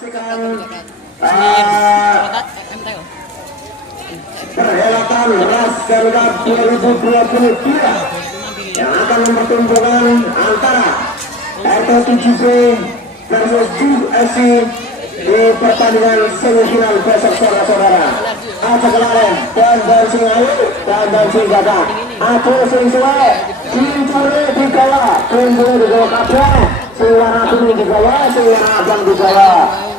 perhelatan Ras Cup 2022 yang akan mempertemukan antara RT7B versus JUFC di pertandingan semifinal besok saudara-saudara. Aja kelaren dan sing ayu dan sing gagah. Aja sing suwe dincuri di bawah, tunggu di bawah kabeh. Sing warna kuning di bawah, sing warna abang di bawah.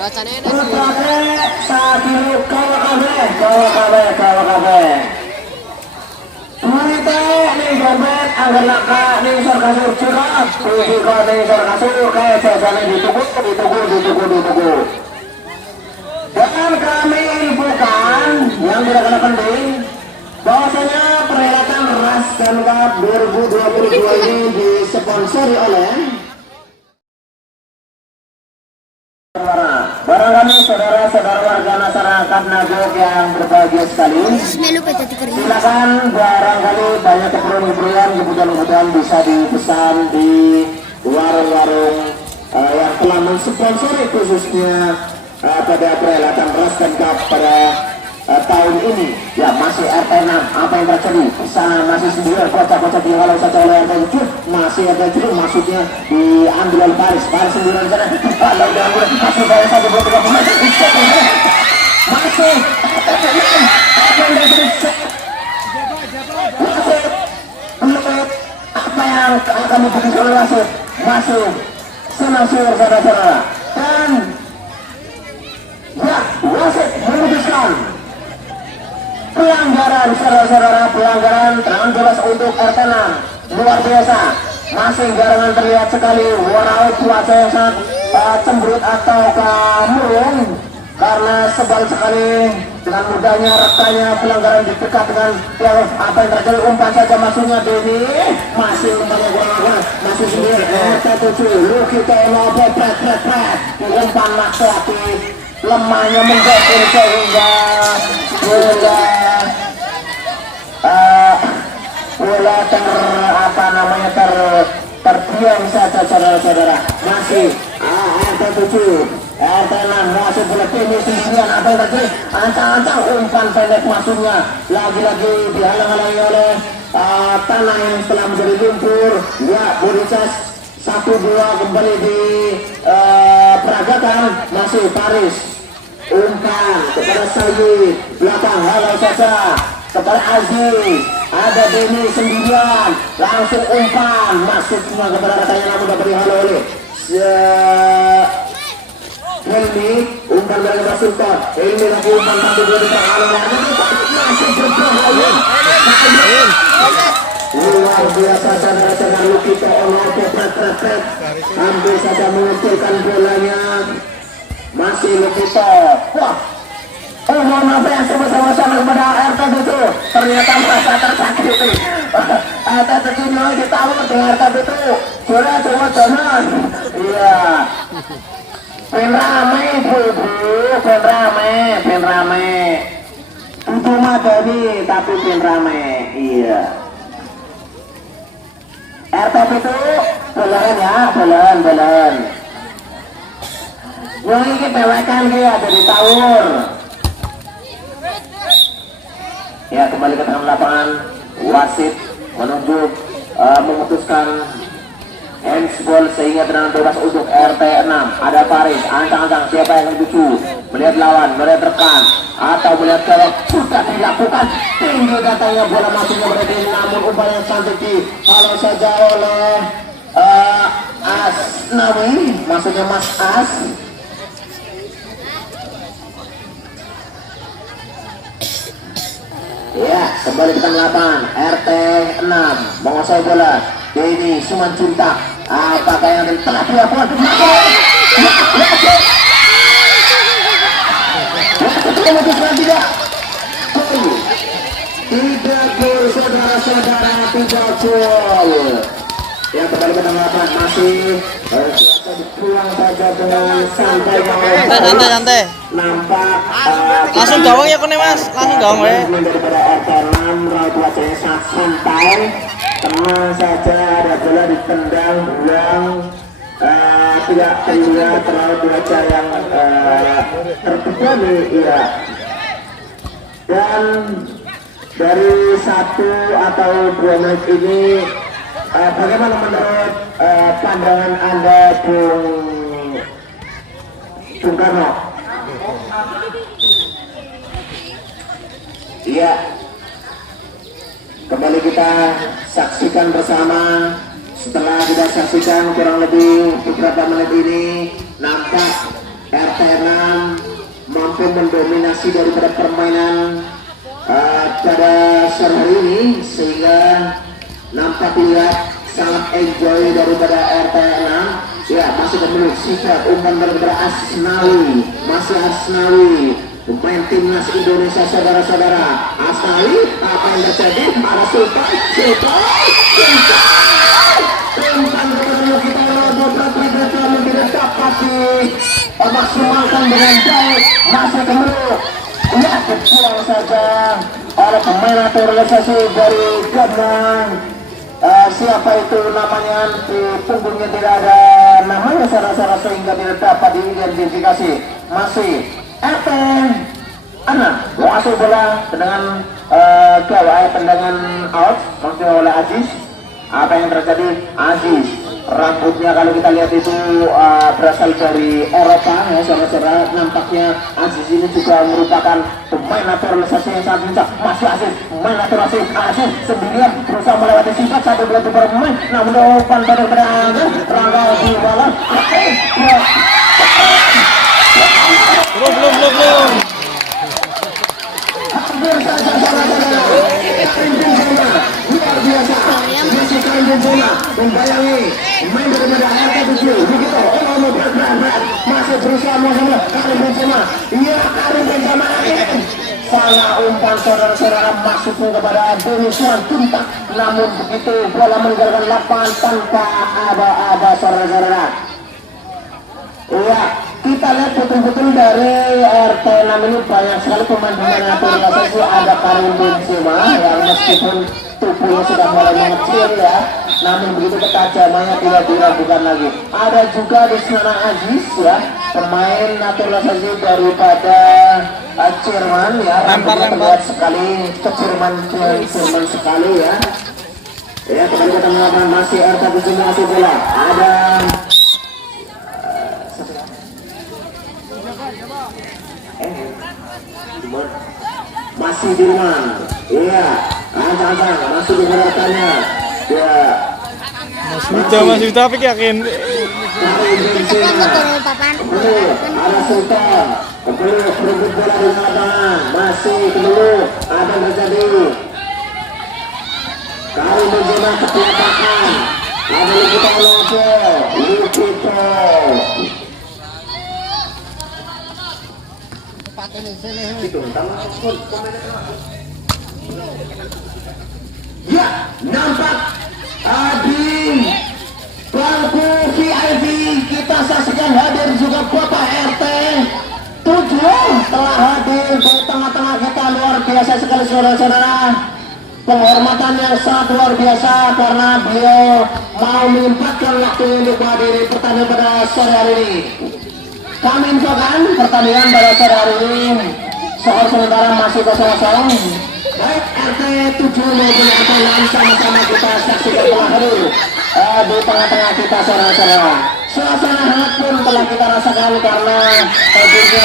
Putrane sakit kawa kabeh. Mulite ning dompet anggar laka ning sor kasur curhat. Kuwi kok ning sor kasur kae jajane dituku. Dan kami infokan yang tidak kalah penting bahwasanya perhelatan Ras Cup 2022 ini disponsori oleh barangkali saudara-saudara warga masyarakat Nagok yang berbahagia sekali. Silakan, barangkali banyak keperluan bisa dipesan di warung-warung yang telah mensponsori khususnya pada perhelatan Ras Cup pada tahun ini. Ya, masih RT6. Apa yang terjadi? Sana masih sendirian, kocak-kocak dihalau saja oleh RT7. Masih RT7, maksudnya diambil oleh Paris sendirian sana. Masih bayar saja buat 3 pemain. Masih apa yang terjadi? Apa yang akan dibikin oleh wasit? Masih senang saudara-saudara. Dan ya, wasit memutuskan pelanggaran saudara-saudara, pelanggaran tendangan bebas untuk RT6. Luar biasa, masih garangan terlihat sekali. Warna cuaca yang sangat cemberut atau murung karena sebal sekali dengan mudahnya rekannya pelanggaran didekat dengan yang apa yang terjadi. Umpan saja masuknya Denny, masih umpannya kurang masih sendiri. RT7 lu kita mau pret umpan laki-laki lemahnya menggabung sehingga bola terdiam saja saudara-saudara. Masih RT7 RT6 masih bola finish sendirian. Apa yang terjadi? Ancang-ancang umpan pendek masuknya lagi-lagi dihalang-halangi oleh tanah yang telah menjadi lumpur. Ya, Burises 1-2 kembali di peragakan. Masih Paris umpan kepada Sayyid belakang, halau saja kepada Aziz. Ada Denny sendirian, langsung umpan masuknya kepada rekannya, namun dapat dihalau oleh Helmi. Umpan dari Sultan. Ini lagi umpan satu dua terhalau masih berbahaya. Luar biasa saudara-saudara, Lukito Onoto pret hampir saja mengecilkan bolanya. Masih Lukito. Wah, mohon maaf yang sama-sama kepada RT7. Ternyata merasa tersakiti. RT7 lagi tahu dengan RT7. Jangan. Iya. Pen rame. Itu Madani tapi pen rame. Iya. RT7 belen ya, belen. Yang ini pewekan dia ada di tawur. Ya, kembali ke tengah lapangan. Wasit menunjuk memutuskan handsball sehingga tendangan bebas untuk RT6. Ada Paris, ancang-ancang siapa yang menuju, melihat lawan, melihat rekan atau melihat gawang. Sudah dilakukan tinggi katanya bola masuknya berarti, namun umpan yang cantik dihalau saja oleh Asnawi, maksudnya Mas As. Ya, kembali ke tengah lapangan. RT6 menguasai bola. Denny Simanjuntak. Apakah yang telah dilakukan? Memutuskan tidak. Tidak gol saudara-saudara, tidak gol. Ya, kembali ke tengah lapangan masih pulang saja dengan santai. Nampak langsung gawang ya kone Mas, langsung gawang ya. Daripada RT6 raut wajahnya sangat santai, tenang saja. Ada bola ditendang buang tidak terlihat terlalu cuaca yang terbuka nih, iya. Dan dari 1 atau 2 menit ini bagaimana menurut pandangan Anda, Bung Karno? Iya, kembali kita saksikan bersama. Setelah kita saksikan kurang lebih beberapa menit ini, nampak RT6 mampu mendominasi daripada permainan pada sore hari ini, sehingga nampak lihat sangat enjoy daripada RT6. Ya, masih pemilik sikap umpan daripada Asnawi, masih Asnawi, pemain timnas Indonesia, saudara-saudara. Asnawi, apa yang terjadi? Ada Sultan umpan kepada kita tidak dapat dimaksimalkan dengan baik, masih kemeruk. Ya, terpulang saja oleh pemain naturalisasi dari Gabungan. Siapa itu namanya, di punggungnya tidak ada namanya saudara-saudara, sehingga tidak dapat diidentifikasi. Masih RT6 masuk bola dengan gawai tendangan out masih oleh Aziz. Apa yang terjadi? Aziz, rambutnya kalau kita lihat itu berasal dari Eropa ya saudara-saudara. Nampaknya Aziz ini juga merupakan pemain naturalisasi yang sangat lincah. Masih Aziz, pemain naturalisasi. Aziz sendirian berusaha melewati sifat satu dua bermain, namun umpan pada Rangga di bola. Belum. Hampir saja saudara-saudara. Luar biasa. Masih Karim Benzema membayangi main daripada RT7 begitu. Berat. Masih berusaha sama Karim Benzema. Iya, Karim Benzema salah umpan saudara-saudara, masuknya kepada Denisuan tuntak. Namun begitu bola meninggalkan lapangan tanpa aba-aba saudara-saudara. Iya, kita lihat betul-betul dari RT6 ini banyak sekali pemain-pemain naturalisasi. Ada Karim Benzema yang meskipun tubuhnya sudah mulai mengecil ya, namun begitu ketajamannya tidak diragukan lagi. Ada juga di sana Aziz ya, pemain naturalisasi daripada Jerman ya, rambutnya terlihat sekali ke Jerman sekali ya. Ya, kembali kita melakukan masih RT7 masih bola. Ada masih Dirman, iya, ancang-ancang masih digunakannya, ya. Mas Yuda, tapi yakin. Ada Sultan, berebut bola di lapangan, masih dulu ada terjadi. Karim Benzema ke belakang, ada Lukito ya, nampak di bangku VIP kita saksikan hadir juga Bapak RT 7 telah hadir di tengah-tengah kita. Luar biasa sekali saudara-saudara, penghormatan yang sangat luar biasa karena beliau mau menyempatkan waktu untuk menghadiri pertandingan pada sore hari ini. Kami infokan pertandingan pada sore hari ini skor sementara masih 0-0. Baik RT 7 maupun RT 6 sama-sama kita saksikan telah hadir di tengah-tengah kita saudara-saudara. Suasana hangat pun telah kita rasakan karena hadirnya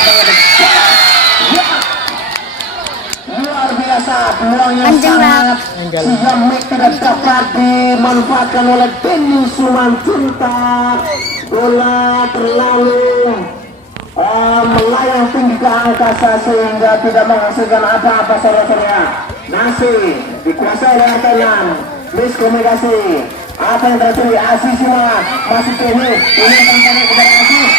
luar biasa. Peluangnya sangat Siamik tidak dapat dimanfaatkan oleh Denny Sumantuntak. Bola terlalu melayang tinggi ke angkasa sehingga tidak menghasilkan apa-apa saudara-saudara. Masih dikuasai oleh RT6, miskomunikasi. Apa yang terjadi? Aziz semua masih ini tampaknya kepada Aziz.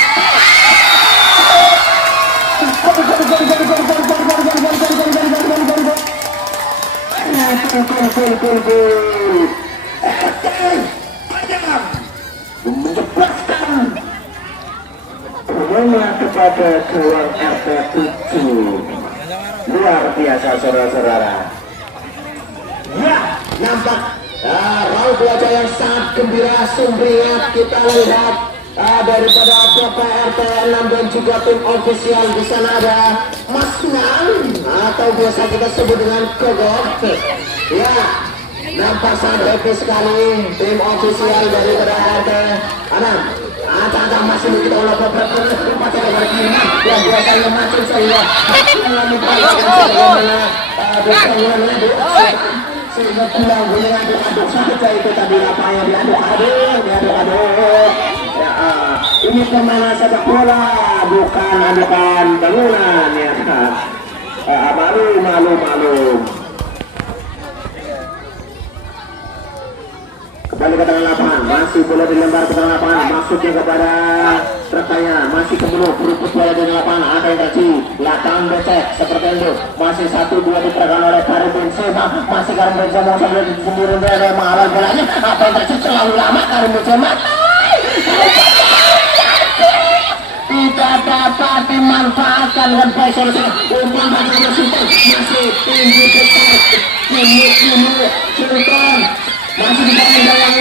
Menjebloskan bola kepada gawang RT 7. Luar biasa saudara-saudara. Ya, nampak raut wajah yang sangat gembira, sumringah kita lihat daripada PRT 6 dan juga tim ofisial. Di sana ada Mas Nang atau biasa kita sebut dengan Kogok. Ya, nampak sangat happy sekali tim ofisial daripada RT 6. Tantang masih kita olah beberapa upacara lagi yang biasanya macam saya sehingga pulang boleh aduk-aduk saja itu tadi apa yang diaduk-aduk. Ini permainan sepak bola bukan adukan bangunan ya. Malu. Kembali ke tengah lapangan, masih bola dilempar ke tengah lapangan, maksudnya kepada rekannya, masih kemudian beruput bola di tengah lapangan, ada yang terci, lapangan becek, seperti itu, masih 1-2 diperagakan oleh Karim Benzema, masih Karim Benzema sambil sendiri dari mengawal bolanya, apa yang terci terlalu lama Karim Benzema, tidak dapat dimanfaatkan dengan baik solusi, umpan bagi Sultan, masih tinggi besar, kini Sultan. Masih di dalam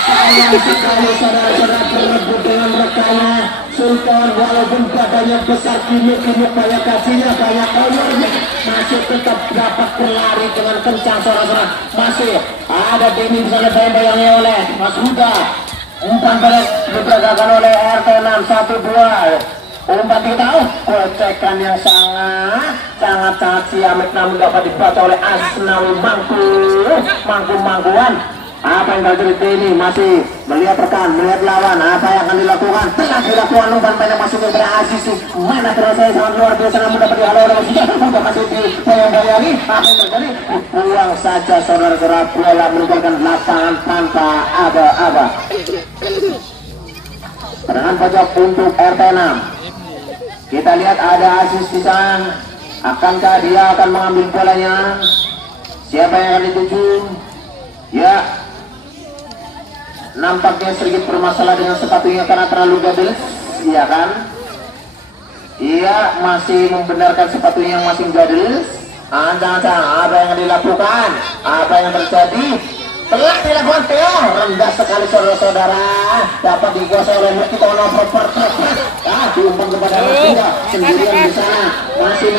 sayang sekali saudara-saudara berebut dengan rekannya Sultan, walaupun badannya besar, kini banyak kakinya, banyak olurnya, masih tetap dapat berlari dengan kencang saudara-saudara. Masih ada Denny di sana bayang-bayangnya oleh Mas Huda. Umpan balik diperagakan oleh RT 6 1-2. Umpan kita, gocekan yang sangat ciamik namun dapat dibaca oleh Asnawi Mangkuan. Apa yang terjadi ini? Masih melihat rekan, melihat lawan, apa yang akan dilakukan? Telah dilakukan umpan pendek masuk ke Aziz. Mana terus saya sangat luar biasa namun dapat dihalau oleh Masih. Udah masih dibayang-bayangi. Apa yang terjadi? Buang saja saudara-saudara, bola meninggalkan lapangan tanpa aba-aba. Serangan pojok untuk RT 6. Kita lihat ada Aziz di sana. Akankah dia akan mengambil bolanya? Siapa yang akan dituju? Ya, nampaknya sedikit bermasalah dengan sepatunya karena terlalu gabil. Iya kan? Iya, masih membenarkan sepatunya yang masih gabil. Apa yang dilakukan? Apa yang terjadi? Telah dilakukan Theo, rendah sekali saudara-saudara, dapat dikuasai oleh Mukitono diumpan kepada Rangga sendirian di sana, masih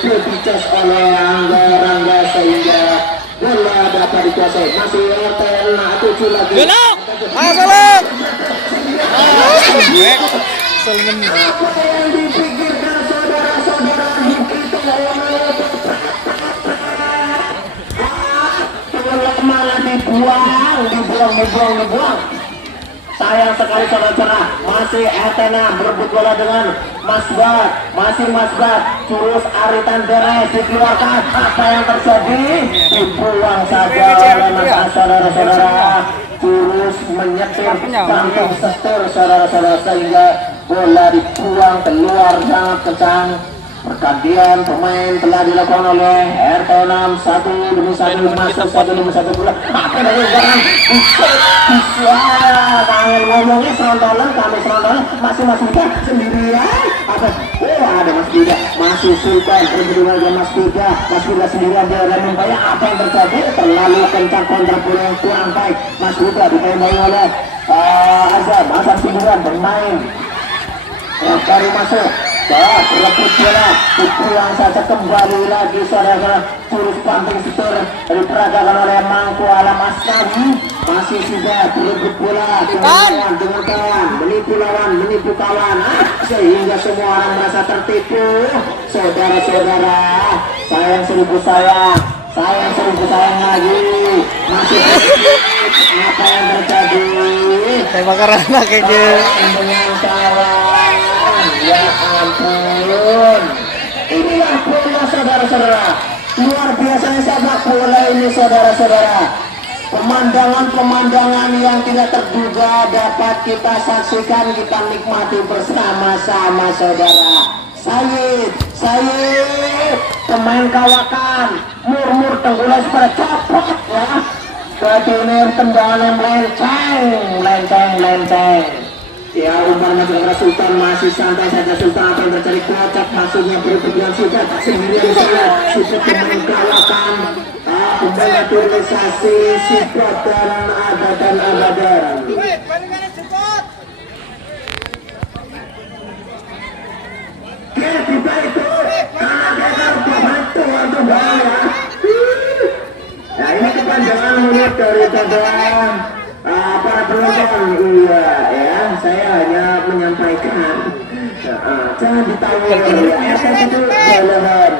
dipicas oleh Rangga sehingga bola dapat dikuasai, masih RT 7 lagi. Apa yang dipikirkan saudara-saudara Mukitono? Malah dibuang. Sayang sekali saudara-saudara, masih Etena berebut bola dengan Mas Bat, terus Aritan Deres dikeluarkan. Apa yang terjadi? Dibuang saja oleh mata saudara-saudara, terus menyetir samping setir saudara-saudara sehingga bola dibuang keluar sangat kencang. Pergantian pemain telah dilakukan oleh RT 6 1 demi 1 masuk 1 demi 1 bola. Apa dari sekarang? Bisa kangen ngomongnya serontolan, kami serontolan masih kita sendirian. Apa? Ada Mas Bida, masih Sultan berdua dengan Mas Bida sendirian dia dan membayar. Apa yang terjadi? Terlalu kencang kontra bola yang kurang baik. Mas Bida ditembak oleh Azam sendirian bermain. Baru masuk. Rebut bola, dipulang saja kembali lagi saudara, terus panting setor diperagakan oleh Mangku Alam Asnawi. Masih juga berebut bola dengan kawan, menipu kawan, sehingga semua orang merasa tertipu. Saudara-saudara, sayang seribu sayang lagi. Masih apa yang terjadi? Tembak karena kayak dengan kawan. Ya ampun, inilah bola saudara-saudara, luar biasanya sepak bola ini saudara-saudara. Pemandangan yang tidak terduga dapat kita saksikan, kita nikmati bersama-sama saudara. Sayid, pemain kawakan, murmur tenggulas pada copot ya. Kedunia tendangan yang melenceng. Ya, umpan masuk ke Sultan, masih santai saja Sultan. Apa yang terjadi? Kocak masuknya berikut dengan Sultan sendirian di sana. Sultan pemain kawakan naturalisasi sifat dan abadan. Kita itu karena bantu untuk bahaya. Nah ini kepanjangan mulut daripada para penonton. Iya ya, saya hanya menyampaikan. Jangan ditawar ya, itu jalan.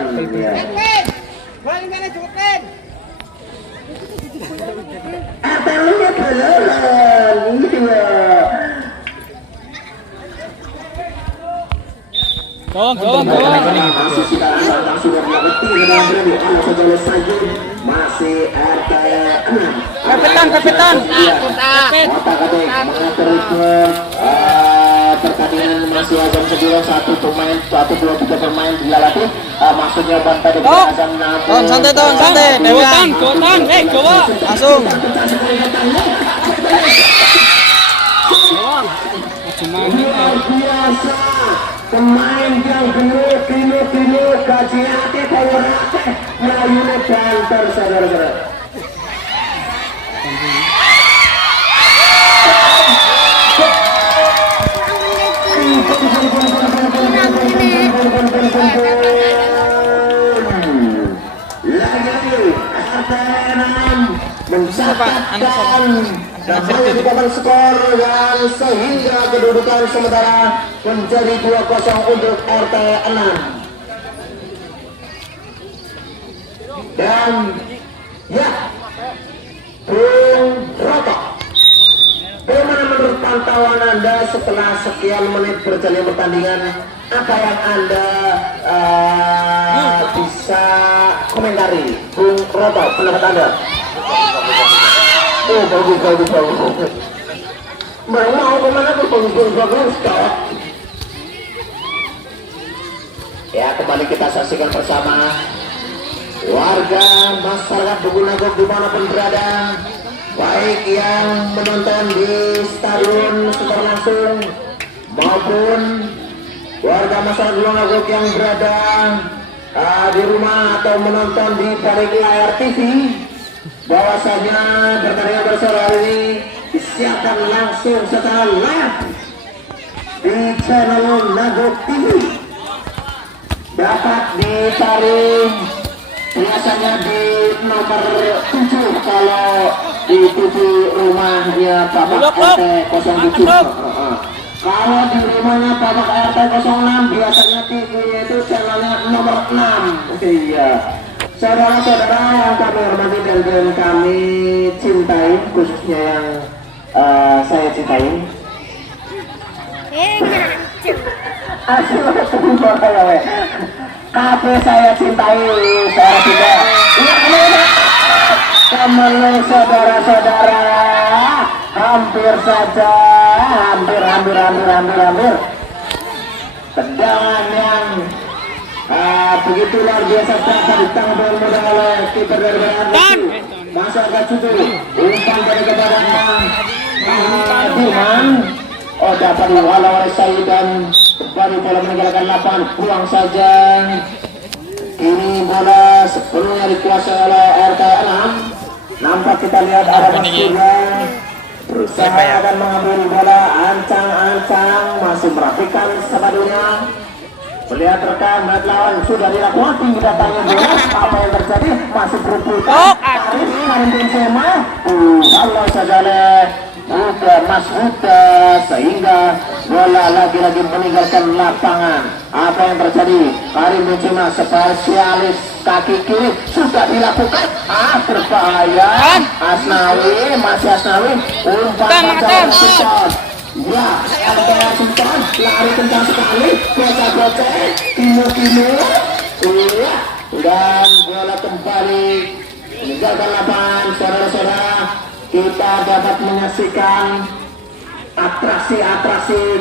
Atalnya jalan, gitu ya. Kawan. Masih Pepetan. Pertandingan masih azam segera satu pemain 1-2-3 pemain dilatih maksudnya bantai di azam Santai. Gotan. Langsung. Luar biasa pemain yang kilo gaji hati power hati Melayu banter saudara-saudara. Lagi mencatatkan dan skor dan sehingga kedudukan sementara menjadi 2-0 untuk RT 6. Dan ya, Bung Roto, bagaimana menurut pantauan Anda setelah sekian menit berjalan pertandingan? Apa yang Anda bisa komentari, Bung Roto, pendapat Anda? Oh, bagus. Mau kemana tuh bagus. Ya, kembali kita saksikan bersama warga masyarakat Begunagok dimanapun berada, baik yang menonton di stadion secara langsung maupun warga masyarakat Begunagok yang berada di rumah atau menonton di balik layar TV. Bahwasanya pertandingan bersore ini disiarkan langsung secara live di channel Nagok TV. Dapat dicari biasanya di nomor 7 kalau di TV rumahnya Bapak RT 07. Kalau di rumahnya Bapak RT 06 biasanya TV itu channelnya nomor 6. Iya. Saudara-saudara yang kami hormati dan kami cintai, khususnya yang saya cintai. Kafe saya cintai, saya tidak. Kembali saudara-saudara, hampir saja, hampir. Tendangan yang begitu luar biasa dapat ditanggung oleh kiper dari Bali. Masa agak cukup umpan dari kepada Diman. Oh, dapat diwalau oleh Said dan kembali bola meninggalkan lapangan, pulang saja. Ini bola sepenuhnya dikuasai oleh RT 6. Nampak kita lihat ada Masudha berusaha akan mengambil bola, ancang-ancang masih merapikan sepadunya. Melihat rekan, melihat lawan sudah dilakukan tinggi datangnya bola. Apa yang terjadi? Masih berebutan. Karim Benzema. Allah sajale. Bukan Masudha sehingga bola lagi-lagi meninggalkan lapangan. Apa yang terjadi? Karim Benzema spesialis kaki kiri sudah dilakukan. Berbahaya. Masih Asnawi. Umpan panjang Sultan. Ya, ada Sultan lari kencang sekali. Gocek, kimo. Iya, dan bola kembali meninggalkan lapangan. Saudara-saudara, kita dapat menyaksikan atraksi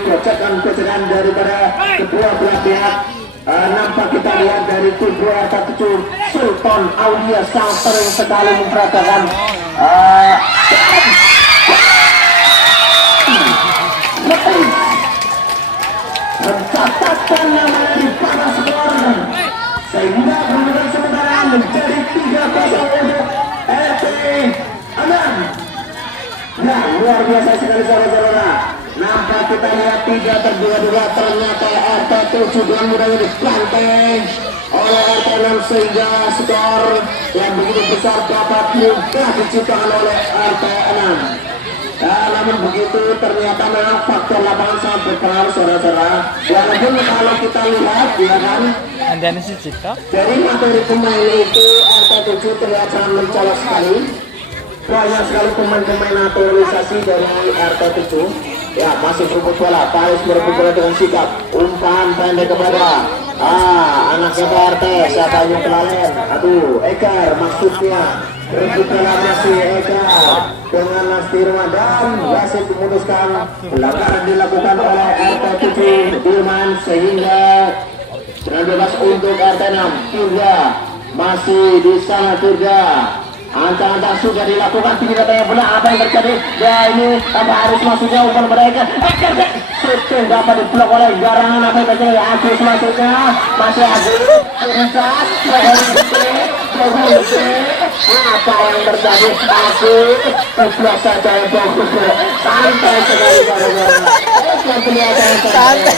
gocekan daripada kedua belah pihak. Nampak kita lihat dari kubu RT7 Sultan Aulia sangat sering sekali memperagakan mencatatkan nama di panas skor sehingga kemudian sementara menjadi 3-0 untuk luar biasa sekali saudara-saudara. Nampak kita lihat 3 terduga-duga, ternyata RT7 dengan mudahnya dibanteng oleh RT6 sehingga skor yang begitu besar dapat mudah diciptakan oleh RT6. Namun begitu ternyata memang faktor lapangan sangat berpengaruh saudara-saudara. Walaupun kalau kita lihat ya kan, Andiani sih cipta. dari materi pemain itu RT7 terlihat sangat mencolok sekali. Banyak sekali pemain-pemain naturalisasi dari RT7. Ya, masih berebut bola. Paris berebut bola dengan sikap. Umpan pendek kepada anaknya Pak RT. Siapa yang kelalen? Aduh, Ekar maksudnya. Berebut bola masih Ekar dengan Mas Firman dan wasit memutuskan pelanggaran dilakukan oleh RT7 Firman sehingga dengan bebas untuk RT6. Turga masih di sana Turga. Ancang-ancang sudah dilakukan, tidak ada yang benar. Apa yang terjadi? Ya ini tanpa harus masuknya umpan mereka. Shooting dapat diblok oleh garangan. Apa yang terjadi? Agus masuknya masih Agus. Apa yang terjadi? Agus diblok saja yang bagus. Santai sekali santai sekali.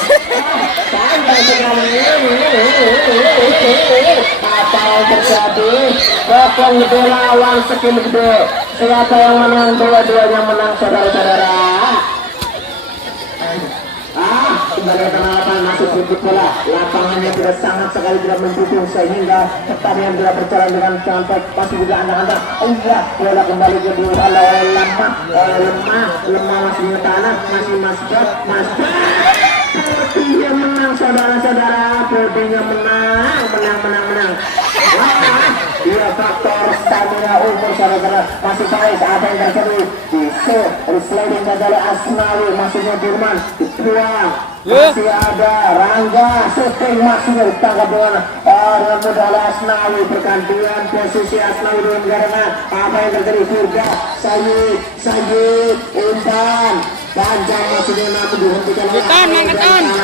Apa yang terjadi? Kokong gede lawan skill gede. Siapa yang menang? Dua-duanya menang saudara-saudara. Kembali ke lapangan masuk berebut bola. Lapangannya tidak sangat sekali tidak mendukung sehingga pertandingan tidak berjalan dengan sampai masih juga anda-anda. Iya, bola kembali ke dua lemah masih di tanah, masih masuk. Dia menang saudara-saudara. Berdinya menang. Dia faktor stamina umur saudara-saudara. Masih baik apa yang terjadi di sliding adalah Asnawi, maksudnya Firman dibuang. Masih ada Rangga shooting, maksudnya ditangkap dengan mudah oleh Asnawi. Pergantian posisi Asnawi dengan garangan. Apa yang terjadi? Firda Sayyid umpan panjang maksudnya namun dihentikan oleh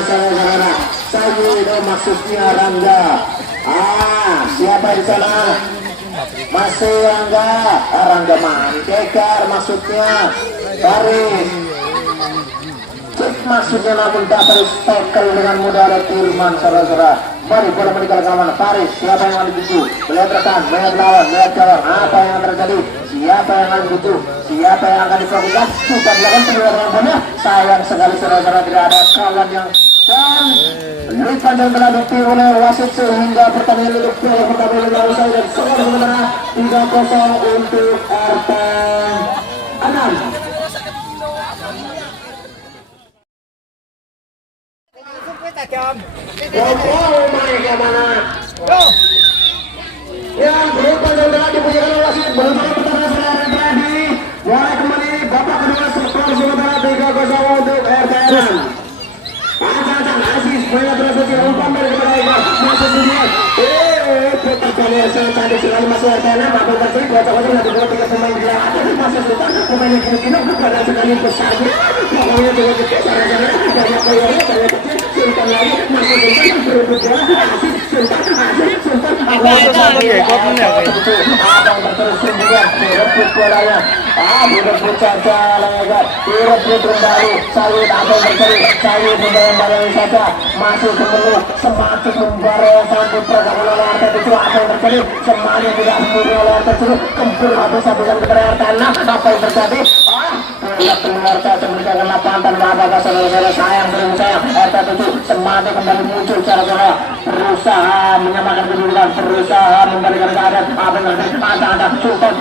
saudara-saudara. Sayyid maksudnya Rangga. Siapa di sana? Masih Rangga Mantekar maksudnya Paris. Maksudnya namun dapat tackle dengan mudah oleh Firman saudara-saudara. Mari bola meninggal ke mana? Paris. Siapa yang akan dituju? Melihat rekan, melihat lawan, melihat kawan. Apa yang terjadi? Siapa yang akan dituju? Siapa yang akan difokuskan? Sudah dilakukan penyerangan bola. Sayang sekali saudara-saudara tidak ada kawan yang dan lebih panjang telah dipilih oleh wasit sehingga pertandingan untuk pertama kali usai dan skor sementara 3-0 untuk RT6. Mereka mana? Yang berupa dan telah dipujikan oleh wasit bersama pertandingan selesai tadi. Mulai kembali babak kedua skor sementara 3-0 untuk RT6. Aziz banyak transaksi umpan dari kepada Iqbal masuk dunia. Putar kalian sangat cantik sekali masuk RT6. Apa yang terjadi? Kocok-kocok nanti dua tiga pemain di belakang masuk sultan pemain yang kini-kini pada sekali besarnya. Pokoknya juga kecil sana-sana banyak bayarnya banyak kecil sultan lagi masuk sultan berebut bola Aziz sultan apa yang terjadi? Sendirian berebut bolanya berebut saja legat berebut kembali Sayyid. Apa yang terjadi? Sayyid membayang-bayang saja masuk ke menu semakin membara sampai pergabungan oleh RT7. Apa yang terjadi? Semakin tidak mudah oleh RT7 kembali habis sabukan kepada RT6. Apa yang terjadi? Keluar saja meninggalkan lapangan tanpa apakah saudara-saudara. Sayang RT7 semakin kembali muncul cara-cara berusaha menyamakan kedudukan, berusaha membalikan keadaan. Apa yang terjadi? Ada Sultan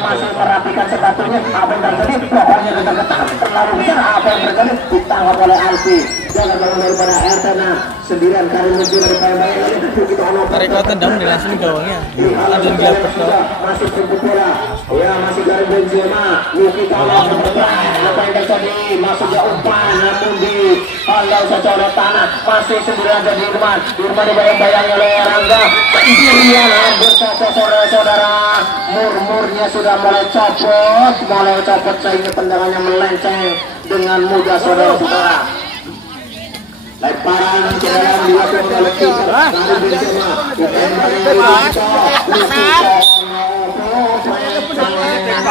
masih merapikan sepatunya. Apa yang terjadi? Pokoknya ketar-ketar terlalu besar. Apa yang terjadi? Ditangkap oleh Alfi. Jangan bangun daripada RT6 sendirian Karim Mujur dari bayang-bayang begitu ono. Mereka tendang di langsung gawangnya. Ada yang gelap masih jemput bola. Ya masih Karim Benzema. Yuki Kalah apa yang terjadi? Masuknya umpan namun di halau saja oleh tanah. Masih sendirian jadi Irman dibayang-bayang oleh Rangga. Sendirian hampir saja saudara-saudara. Murmurnya sudah mulai copot sehingga tendangannya melenceng dengan mudah saudara-saudara. Lemparan ke dalam dilakukan oleh kiper Karim Benzema.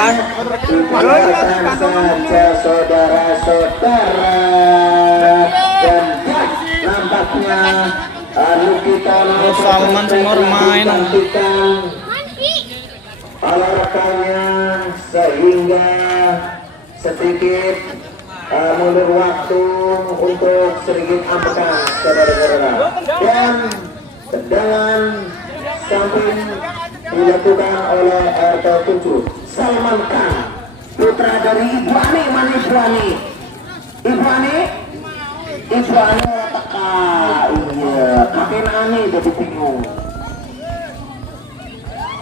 Dengarkan saja saudara-saudara. Dan nampaknya Lukita Salman semua main oleh rekannya sehingga sedikit mundur waktu untuk sedikit ampekan saudara-saudara. Dan tendangan samping dilakukan oleh RT 7 Salman Khan, putra dari Ibu Ani. Mana Ibu Ani? Ibu Ani? Ibu Ani teka. Iya, kakek Ani jadi bingung.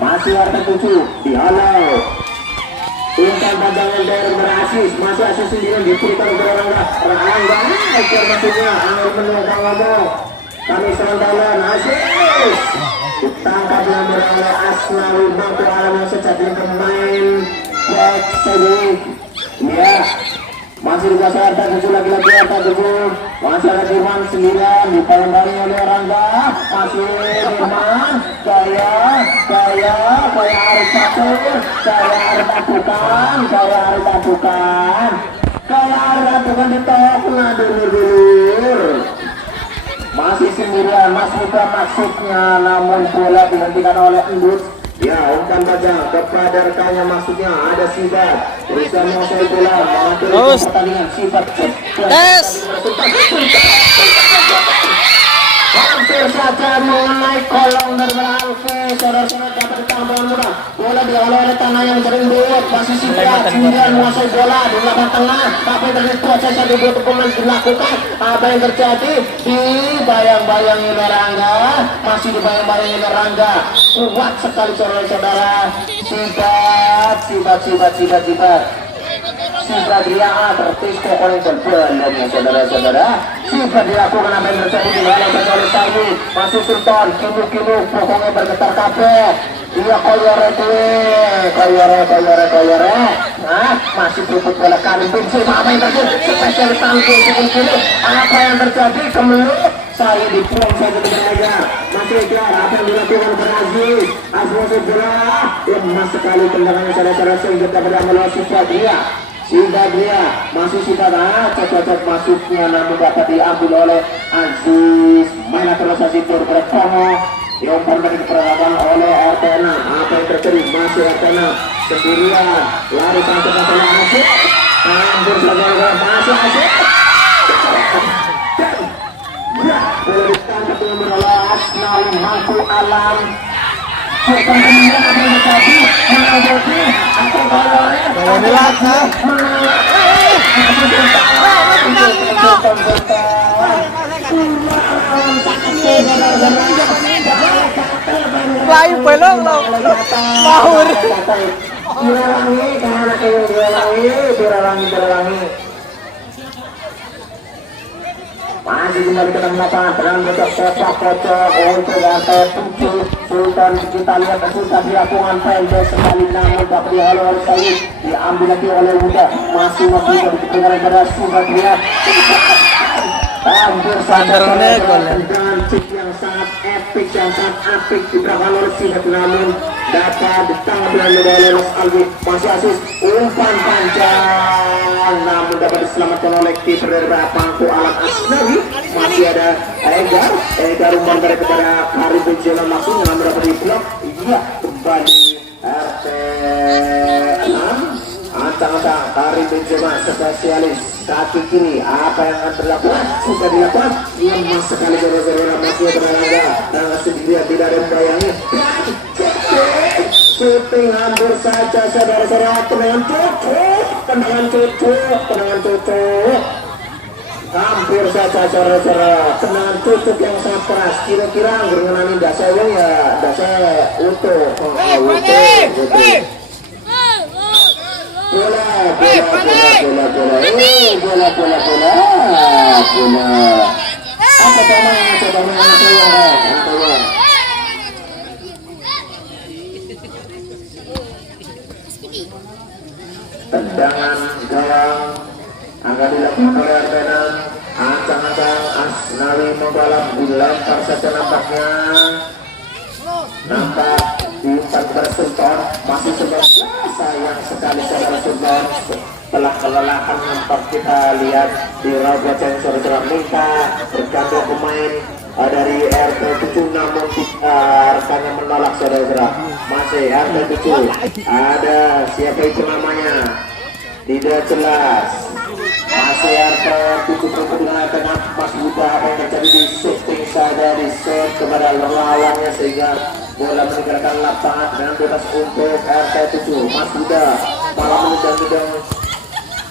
Masih RT 7 dihalau. Umpan pandangan dari berasis, masih asis sendirian diberikan kepada Rangga. Ekor masuknya, angin menunggang ngomong. Kami serantalan, asis. Ditangkap yang oleh Asnawi Bangku Alam yang sejati pemain back side. Ya, masih dikuasai RT 7 lagi-lagi RT 7. Masih ada Dirman sendirian dipayang-bayang oleh Rangga. Masih Dirman, gaya harus satu, gaya harus lakukan di tengah dulur. Masih sendirian, Mas Muda maksudnya, namun bola dihentikan oleh Endut. Ya, umpan baja kepada rekannya, maksudnya ada Sifat bisa menguasai bola, mengatur pertandingan. Sifat hampir saja mengenai kolong berbalance. Saudara-saudara dapat ditambah mudah. Bola dihalau oleh tanah yang sering buat. Masih Sifat sendirian menguasai bola di belakang tengah. Tapi dari proses yang dibutuhkan pemain dilakukan. Apa yang terjadi? Dibayang-bayangi Rangga. Masih dibayang-bayangi Rangga. Kuat sekali saudara-saudara. Sifat. Sifat dia tertis pokoknya terbelannya saudara-saudara. Sifat dilakukan apa yang terjadi di dalam oleh Sarwi. Masih Sultan kimu pokoknya bergetar kabeh. Dia koyore. Nah, masih berikut bola Karim Benzema. Apa yang terjadi? Spesial tangkul kiri. Apa yang terjadi? Kemelut. Saya dibuang saja dengan aja. Masih kejar apa yang dilakukan Brazil. Asmose bola. Lemah sekali tendangannya saudara-saudara sehingga dapat melalui Sifat dia masih cocok masuknya, namun dapat diambil oleh Aziz. Mana terusasi berkomo yang pernah diperagakan oleh Artena. Apa yang terjadi? Masih Artena sendirian lari sampai ke sana. Aziz hampir saja masih Aziz. Ya, boleh ditangkap dengan menolak Asnawi Bangku Alam. Bukan kemudian apa yang terjadi? Menanggapi atau lain belum loh mahur diralangi. Masih kembali ke lapangan dengan kocok untuk lantai 7 Sultan. Kita lihat Sultan dilakukan pendek sekali, namun dapat dihalau oleh Said, diambil lagi oleh Muda. Masih diberikan kepada Sultan. Dia hampir saja dengan cip yang sangat epic, yang sangat apik diberikan oleh Sihat, namun dapat ditangkap oleh Los Albi. Masih Asis umpan panjang, namun dapat diselamatkan oleh kiper dari Bangku Alam Asnawi. Masih ada Egar umpan dari kepada Karim Benzema langsung, namun dapat diblok. Iya, kembali RT 6 antang-antang Karim Benzema spesialis kaki kiri. Apa yang akan terlakukan? Sudah dilakukan. Lemah sekali saudara-saudara. Masih berada dan sendirian tidak ada yang bayangi. Shooting hampir saja saudara-saudara. Tendangan cocok. Hampir saja saudara-saudara. Tendangan cocok yang sangat keras. Kira-kira ngenani dasar ya dasar utuh. Bola. Apa tendangan gawang akan dilakukan oleh Artena. Ancang-ancang Asnawi membalap dilempar saja nampaknya. Nampak dilakukan kepada Sultan. Masih sebenarnya sayang sekali saudara Sultan telah kelelahan. Nampak kita lihat di Raja yang saudara minta bergantung pemain dari RT 7, namun rekannya menolak saudara. Masih RT 7, ada siapa itu namanya tidak jelas. Masih RT 7 dengan tengah Mas Buddha. Apa yang terjadi di shooting saja, di set kepada lawannya sehingga bola meninggalkan lapangan dengan bebas untuk RT 7. Mas Buddha malah menendang-nendang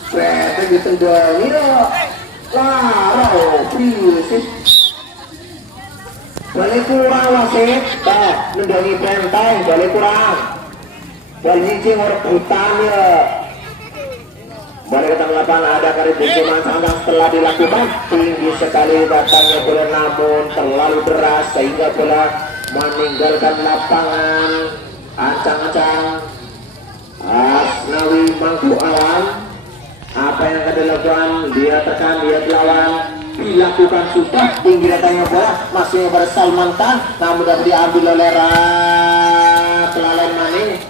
Pete ditendang ini larau fisik balik kurang wasit nendangi benteng balik kurang bal hiji merebutan ya balik ke tengah lapangan. Ada Karim Benzema sangat setelah dilakukan tinggi sekali batangnya bola, namun terlalu deras sehingga bola meninggalkan lapangan. Ancang-ancang Asnawi Mangku Alam. Apa yang akan dilakukan? Dia tekan, dia lawan, dilakukan sudah tinggi datangnya bola masih pada Salman Khan, namun dapat diambil oleh Kelalaian Maning.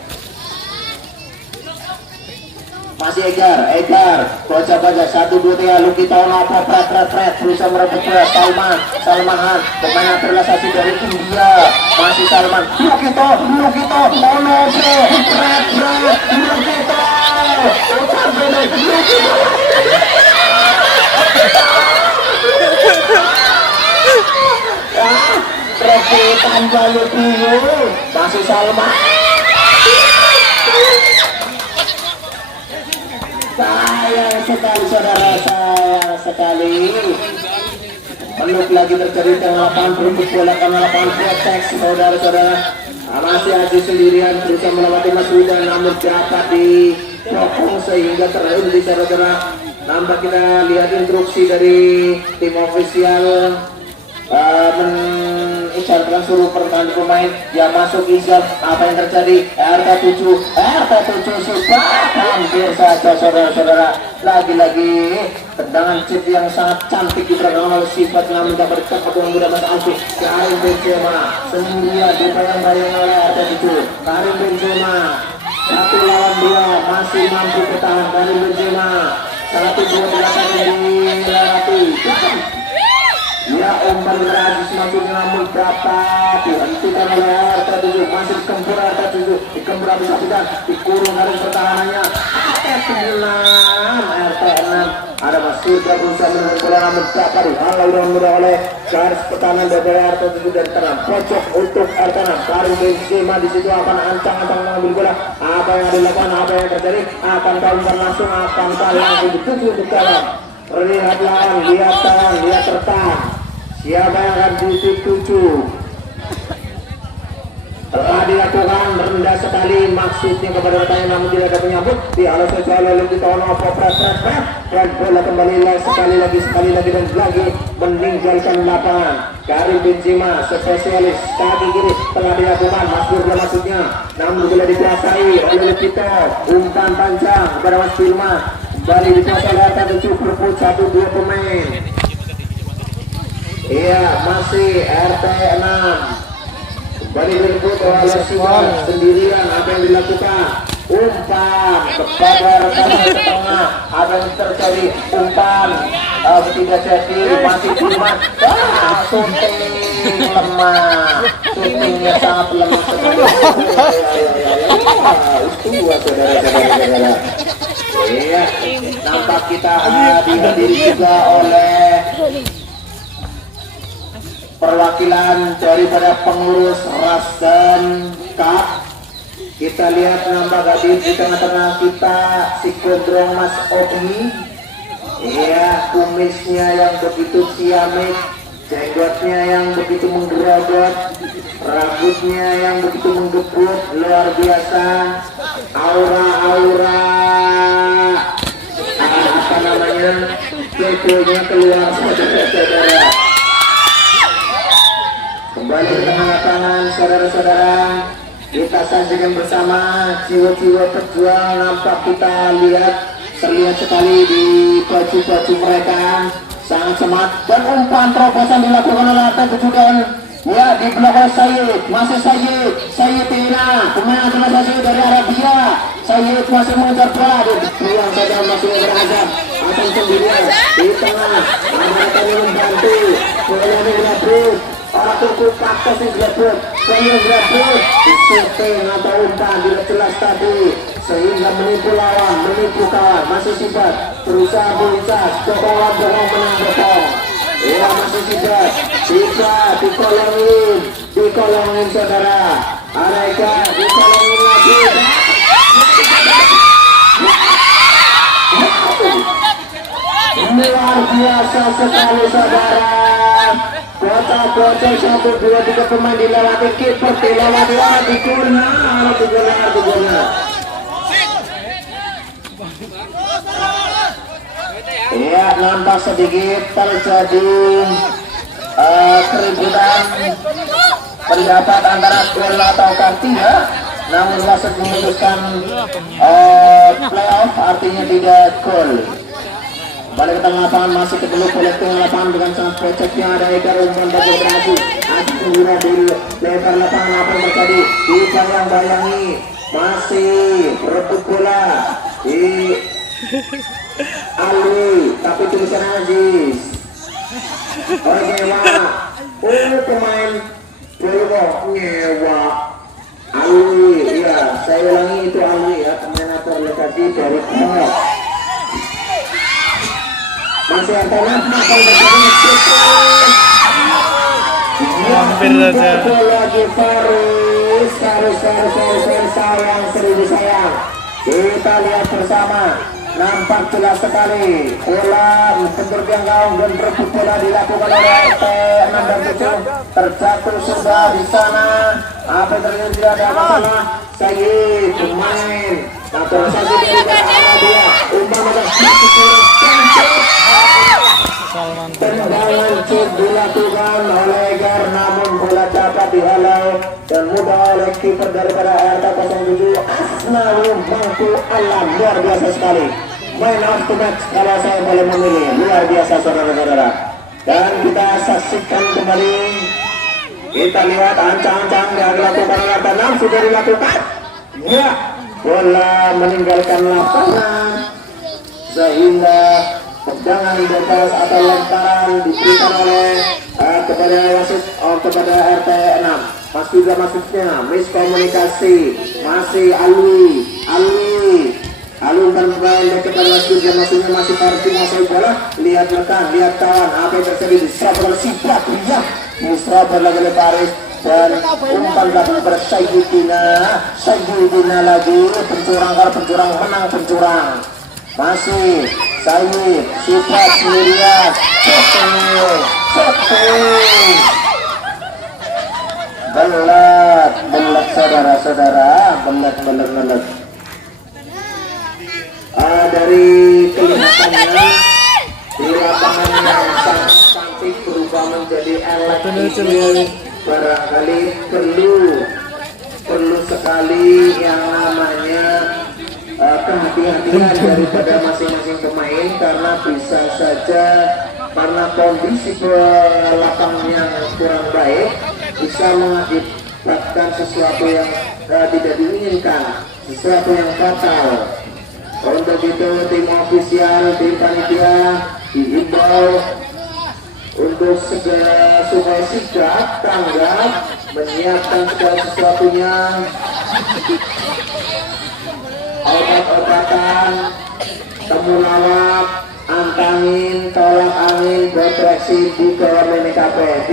Masih Egar baca-baca 1, 2, 3 Luki Tono pret berusaha merebut bola. Salman Han pemain naturalisasi dari India. Masih Salman Luki Tono pret Luki rebutan balik dulu. Masih Salman. Sayang sekali saudara, sayang sekali. Peluk lagi terjadi tengah lapangan, berebut bola karena lapangan proteksi saudara-saudara. Masih Aziz sendirian berusaha melewati Mas Huda, namun dapat dipotong sehingga terakhir di saudara. Nampak kita lihat instruksi dari tim ofisial mengisyaratkan suruh pertahanan pemain yang masuk isyarat. Apa yang terjadi? RT 7 sudah hampir saja saudara-saudara. Lagi-lagi tendangan chip yang sangat cantik diperagakan oleh sifat, namun dapat ditekan dengan mudah Mas Alfi. Karim Benzema sendirian dibayang-bayang oleh RT 7. Karim Benzema 1 lawan 2 masih mampu bertahan. Karim Benzema 1, 2 dilewati. Ya umpan Aziz maksudnya, namun berapa dihentikan oleh RT 7. Masih dikempur RT 7, dikempur habis-habisan, dikurung dari pertahanannya. RT 6 ada Mas Surga berusaha menurut bola, namun dapat dihalau dengan mudah oleh garis pertahanan dari RT 7 dan tenang pojok untuk RT 6. Karim Benzema di situ akan ancang-ancang mengambil bola. Apa yang dilakukan? Apa yang terjadi? Akan umpan langsung, akan langsung dituju untuk dalam. Lihatlah, lihat tertahan. Siapa yang akan dituju? Telah dilakukan rendah sekali maksudnya kepada katanya, namun tidak ada penyambut. Dihalau saja oleh Luki Tono pret dan bola kembali sekali lagi dan lagi meninggalkan lapangan. Karim Benzema spesialis kaki kiri telah dilakukan maksudnya, namun bola dikuasai oleh Luki Tono. Umpan panjang kepada Mas Firman. Dari dikuasai oleh RT 7 berebut 1, 2 pemain. Iya, masih RT 6 kembali berebut oleh Siwa sendirian. Apa yang dilakukan? Umpan kepada rekan ke tengah. Apa yang terjadi? Umpan tidak jadi. Masih Firman. Syuting lemah. Syutingnya sangat lemah sekali. Itu saudara-saudara. Iya, nampak kita dihadiri juga oleh perwakilan daripada pengurus Rasdan Cup. Kita lihat nampak hadir di tengah-tengah kita si Gondrong Mas Obi. Iya, kumisnya yang begitu ciamik, jenggotnya yang begitu menggerogot, rambutnya yang begitu menggebut, luar biasa. Aura apa namanya, keduanya keluar saudara-saudara. Kembali ke tengah lapangan saudara-saudara, kita saksikan bersama jiwa-jiwa pejuang. Nampak kita terlihat sekali di baju-baju mereka sangat semangat, dan umpan terobosan dilakukan oleh RT 7 dan Ya, di belakang Sayyid, masih Sayyid Tina, pemain naturalisasi dari Arabia. Sayyid masih mengejar bola, peluang saja masih beragam. Akan sendirian di tengah, mereka membantu. Bola direbut, orang cukup paksa sih direbut, Sayyid direbut, shooting atau umpan tidak jelas tadi, sehingga menipu lawan, menipu kawan, masih sifat berusaha bohong menang bohong. Ya masih tidak dikolongin saudara. Mereka dikolongin lagi. Luar biasa sekali saudara. Kocak 1, 2, 3 pemain dilewati kiper, dilewati orang di corner. Ya, nampak sedikit terjadi keributan pendapat antara gol ataukah tidak. Namun wasit memutuskan playoff, artinya tidak gol. Balik ke tengah lapangan, masih ketemu kolektif lapangan dengan sangat peceknya ada Eka umpan bagi berhasil. Aji Sendira di lebar lapangan, apa yang terjadi? Dibayang-bayangi, masih rebut bola di Ali, tapi tulisan Aziz. Nyewa. Pemain nyewa. Ali, ya, saya ulangi itu Ali ya, pemain naturalisasi dari Pemot. Masih ada nakal hampir saja. Lagi Faris, sayang, seribu sayang. Kita lihat bersama. Nampak jelas sekali bola bentur tiang gawang dan berebut bola dilakukan oleh RT 6 dan 7, terjatuh sudah di sana. Apa yang terjadi? Tidak ada masalah. Sayyid pemain naturalisasi dari Arabia, umpan tendangan cuk dilakukan oleh Egar, namun bola dapat dihalau dan mudah oleh kiper daripada RT 07 Asnaul Bangku Alam. Luar biasa sekali, main of the match kalau saya boleh memilih. Luar biasa saudara-saudara. Dan kita saksikan kembali, kita lihat ancang-ancang yang dilakukan oleh RT 6 sudah dilakukan. Ya, bola meninggalkan lapangan sehingga tendangan bebas atau lemparan diberikan oleh kepada wasit kepada RT 6. Pas juga maksudnya miskomunikasi, masih Ali umpan kembali kepada wasit dan maksudnya masih Fardi masih bola. Lihat rekan, lihat kawan, apa yang terjadi di Strabel Sifat ya, di Strabel oleh Paris dan umpan belakang kepada Sayyidina lagi pencurang menang pencurang. Masih Sayyid, Sifat sendirian, belet saudara-saudara, belet. Dari kelihatannya di lapangan yang sangat cantik berubah menjadi elek ini, barangkali perlu sekali yang namanya kehati-hatian daripada masing-masing pemain, karena bisa saja karena kondisi lapangan yang kurang baik bisa mengakibatkan sesuatu yang tidak diinginkan, sesuatu yang fatal. Untuk itu tim ofisial, tim panitia dihimbau untuk supaya sigap, tanggap, menyiapkan segala sesuatunya, obat-obatan, temulawak, antangin, tolak angin, depresi di bawah menikape.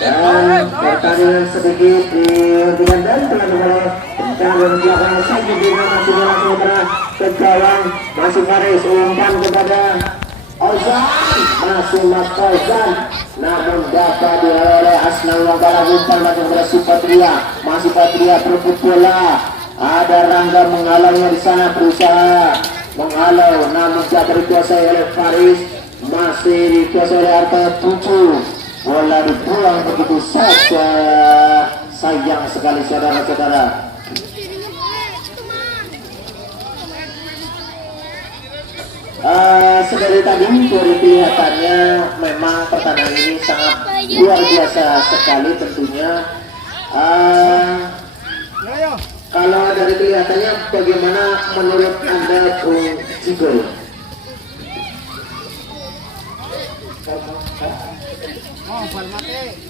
Dan pertandingan sedikit dihentikan dan telah dimulai. Tendangan belakang Sayyidina masih berlangsung ke gawang, masih Faris, umpan kepada Ozan, masih Mas Fauzan, namun dapat dihalau oleh Asnaul Bangka. Umpan lagi kepada Patria, masih Patria berebut bola. Ada Rangga menghalaunya di sana, berusaha menghalau, namun dapat dikuasai oleh Faris, masih dikuasai oleh RT 7. Bola dibuang begitu saja, sayang sekali saudara-saudara. Sedari tadi kelihatannya memang pertandingan ini sangat luar biasa sekali tentunya. Kalau dari kelihatannya bagaimana menurut Anda Bung Jigol?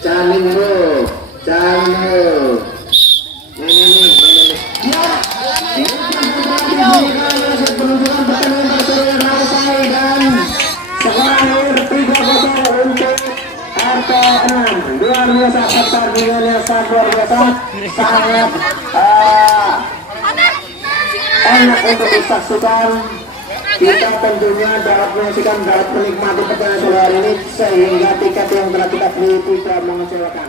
Canin bro, ini. Ya, penunjukan pertandingan pertandingan Rausai dan skor akhir 3-0 untuk RT6. Luar biasa pertandingannya sangat luar biasa, sangat enak untuk disaksikan. Kita tentunya dapat menyaksikan, dapat menikmati pertandingan sore hari ini sehingga tiket yang telah kita beli tidak mengecewakan.